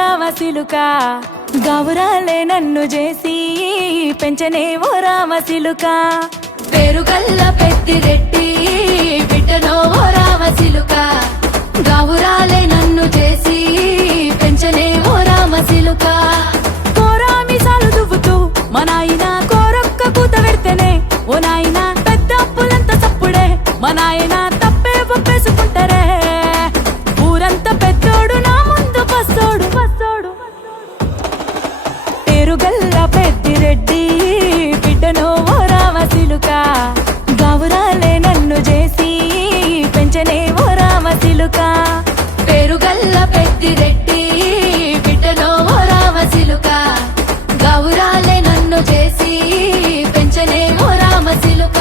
రామసిలుక గౌరాలే నన్ను చేసి పెంచనే ఓ రామసిలుక పేరుగల్ల పెద్దిరెడ్డి బిడ్డనో ఓ రామసిలుక గౌరాలే నన్ను చేసి పెంచనే ఓ రామసిలుక కోరామిసాలు దువ్వుతూ మా నాయన కోరొక్క కూత పెడితేనే ఓ నాయన పెద్ద అప్పులంత సప్పుడే మా నాయన తప్పే ఒప్పేసుకుంటారే ఊరంతా పెద్దోడు నా ముందు పස්සోడు పස්සోడు పేరుగల్ల పెద్దిరెడ్డి బిడ్డనో ఓ రామసిలుక గౌరాలే నన్ను చేసి పెంచనే ఓ రామసిలుక పేరుగల్ల పెద్దిరెడ్డి బిడ్డనో ఓ రామసిలుక గౌరాలే నన్ను చేసి పెంచనే ఓ రామసిలుక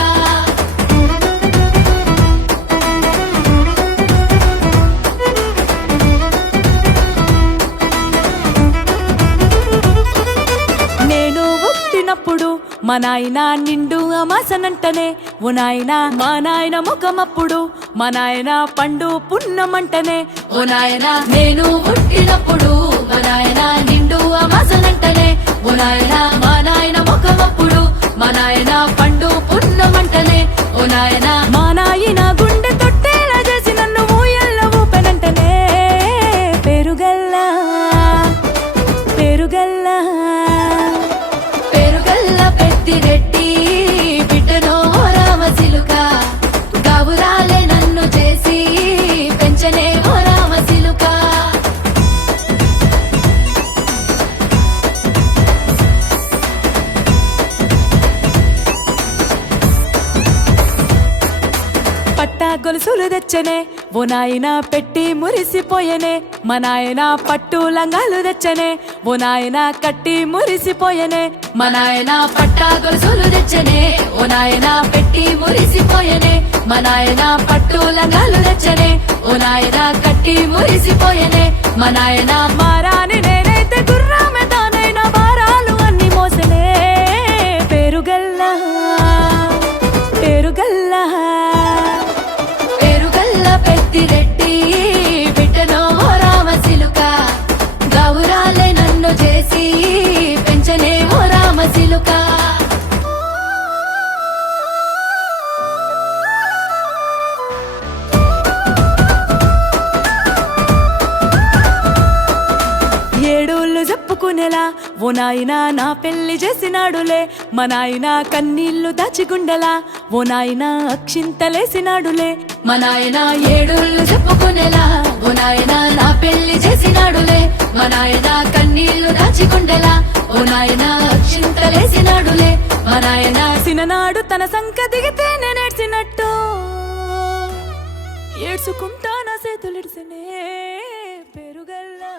నేను పుట్టినప్పుడు మా నాయన నిండు అమాసనంటనే ఓ నాయన మా నాయన ముఖమప్పుడు మా నాయన పండు పున్నమంటనే ఓ నాయన నేను పుట్టినప్పుడు మా నాయన నిండు అమాసనంటనే ఓ నాయన మా నాయన ముఖమప్పుడు మా నాయన పండు పున్నమంటనే ఓ నాయన మా నాయన గుండె తొట్టేలా చేసి నన్ను ఊయల్ల ఊపెనంటనే పేరుగల్లా పేరుగల్లా పేరుగల్ల పెద్దిరెడ్డి బిడ్డనో ఓ రామసిలుక గౌరాలే నన్ను చేసి పెంచనే ఓ రామసిలుక పట్టా గొలుసులు తెచ్చనే ఓ నాయన పెట్టి మురిసిపోయనే మా నాయన పట్టు లంగాలు తెచ్చనే ఓ నాయన కట్టి మురిసిపోయనే మా నాయన పట్టా గొలుసులు తెచ్చనే ఓ నాయన పెట్టి మురిసిపోయనే మా నాయన పట్టు లంగాలు తెచ్చనే ఓ నాయన కట్టి మురిసిపోయనే మా నాయన మారాని నేనైతే గుర్రామె దానైనా భారాలు అన్ని మోసనే పేరుగల్లా పేరుగల్లా పేరుగల్ల పెద్దిరెడ్డి బిడ్డనో ఓ రామసిలుక గౌరాలే నన్ను చేసి పెంచనే ఓ రామసిలుక ఏడోళ్ళు చెప్పుకునేలా ఓ నాయన నా పెళ్లి చేసినాడులే మా నాయన కన్నీళ్లు దాచిగుండెలా ఓ నాయన అక్షింతలేసినాడులే మా నాయన ఏడోళ్ళు చెప్పుకునేలా ఓ నాయన నా పెళ్లి చేసినాడులే మా నాయన కన్నీళ్లు దాచిగుండెలా ఓ నాయన అక్షింతలేసినాడులే మా నాయన సిననాడు తన సంక దిగితే నేనేడ్చినట్టు ఏడ్చుకుంటా నా చేతులిడిసినే పేరుగల్లా